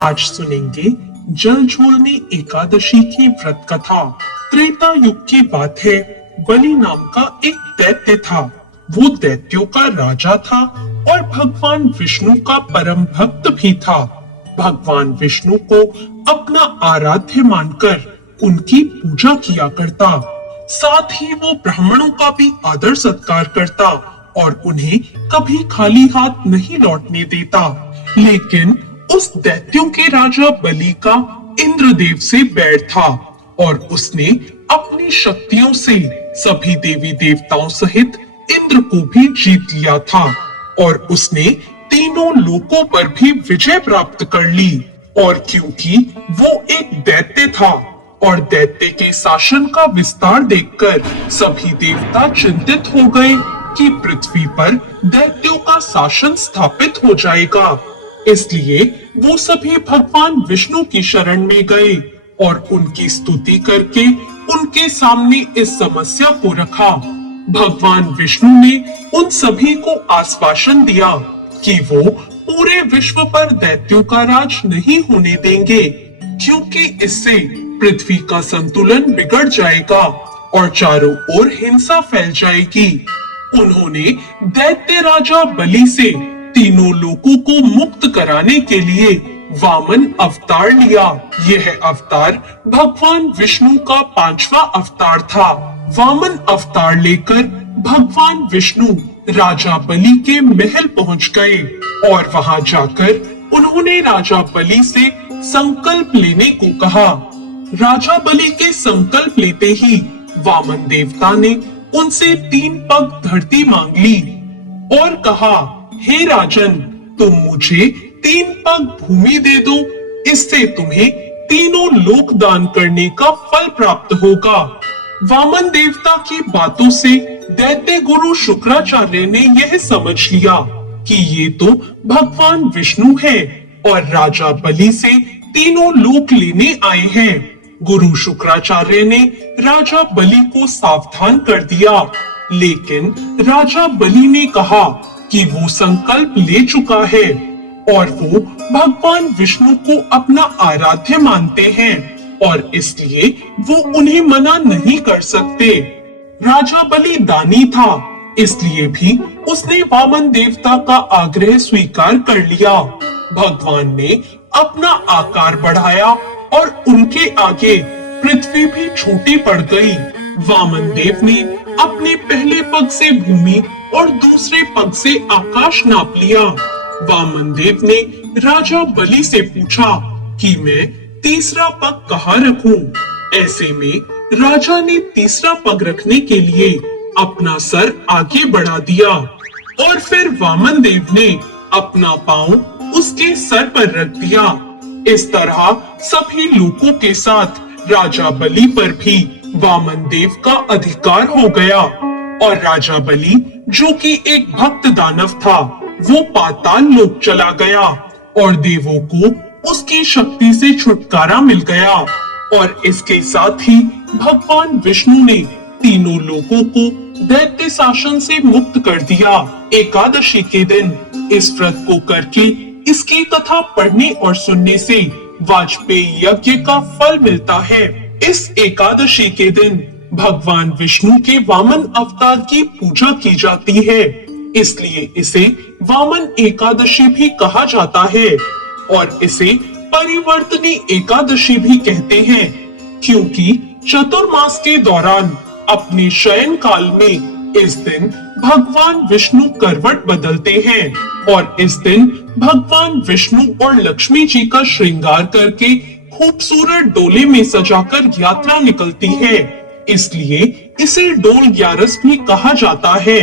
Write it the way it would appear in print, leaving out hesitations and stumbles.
आज सुनेंगे जल झूलने एकादशी की व्रत कथा। त्रेता युग की बात है। बलि नाम का एक दैत्य था। वो दैत्यों का राजा था और भगवान विष्णु का परम भक्त भी था। भगवान विष्णु को अपना आराध्य मानकर उनकी पूजा किया करता। साथ ही वो ब्राह्मणों का भी आदर सत्कार करता और उन्हें कभी खाली हाथ नहीं लौटने देता। लेकिन उस दैत्यों के राजा बलि का इंद्रदेव से बैर था और उसने अपनी शक्तियों से सभी देवी देवताओं सहित इंद्र को भी जीत लिया था और उसने तीनों लोकों पर भी विजय प्राप्त कर ली। और क्योंकि वो एक दैत्य था और दैत्य के शासन का विस्तार देखकर सभी देवता चिंतित हो गए कि पृथ्वी पर दैत्यों का शासन स्थापित हो जाएगा। इसलिए वो सभी भगवान विष्णु की शरण में गए और उनकी स्तुति करके उनके सामने इस समस्या को रखा। भगवान विष्णु ने उन सभी को आश्वासन दिया कि वो पूरे विश्व पर दैत्यों का राज नहीं होने देंगे, क्योंकि इससे पृथ्वी का संतुलन बिगड़ जाएगा और चारों ओर हिंसा फैल जाएगी। उन्होंने दैत्य राजा बलि से तीनों लोगों को मुक्त कराने के लिए वामन अवतार लिया। यह अवतार भगवान विष्णु का 5वां अवतार था। वामन अवतार लेकर भगवान विष्णु राजा बलि के महल पहुंच गए और वहां जाकर उन्होंने राजा बलि से संकल्प लेने को कहा। राजा बलि के संकल्प लेते ही वामन देवता ने उनसे 3 पग धरती मांग ली और कहा, हे राजन, तुम मुझे 3 पग भूमि दे दो, इससे तुम्हें तीनों लोक दान करने का फल प्राप्त होगा। वामन देवता की बातों से दैत्य गुरु शुक्राचार्य ने यह समझ लिया कि ये तो भगवान विष्णु है और राजा बलि से तीनों लोक लेने आए हैं। गुरु शुक्राचार्य ने राजा बलि को सावधान कर दिया, लेकिन राजा बलि ने कहा कि वो संकल्प ले चुका है और वो भगवान विष्णु को अपना आराध्य मानते हैं और इसलिए वो उन्हें मना नहीं कर सकते। राजा बलि दानी था, इसलिए भी उसने वामन देवता का आग्रह स्वीकार कर लिया। भगवान ने अपना आकार बढ़ाया और उनके आगे पृथ्वी भी छोटी पड़ गई। वामन देव ने अपने पहले पग से भूमि और दूसरे पग से आकाश नाप लिया। वामन देव ने राजा बलि से पूछा कि मैं तीसरा पग कहाँ रखूं? ऐसे में राजा ने तीसरा पग रखने के लिए अपना सर आगे बढ़ा दिया और फिर वामन देव ने अपना पांव उसके सर पर रख दिया। इस तरह सभी लोगों के साथ राजा बलि पर भी वामन देव का अधिकार हो गया और राजा बलि, जो कि एक भक्त दानव था, वो पाताल लोक चला गया और देवों को उसकी शक्ति से छुटकारा मिल गया। और इसके साथ ही भगवान विष्णु ने तीनों लोगों को दैत्य शासन से मुक्त कर दिया। एकादशी के दिन इस व्रत को करके इसकी कथा पढ़ने और सुनने से वाजपेयी यज्ञ का फल मिलता है। इस एकादशी के दिन भगवान विष्णु के वामन अवतार की पूजा की जाती है, इसलिए इसे वामन एकादशी भी कहा जाता है और इसे परिवर्तनी एकादशी भी कहते हैं, क्योंकि चतुर्मास के दौरान अपने शयन काल में इस दिन भगवान विष्णु करवट बदलते हैं और इस दिन भगवान विष्णु और लक्ष्मी जी का श्रृंगार करके खूबसूरत डोले में सजाकर यात्रा निकलती है। इसलिए इसे डोल ग्यारस भी कहा जाता है।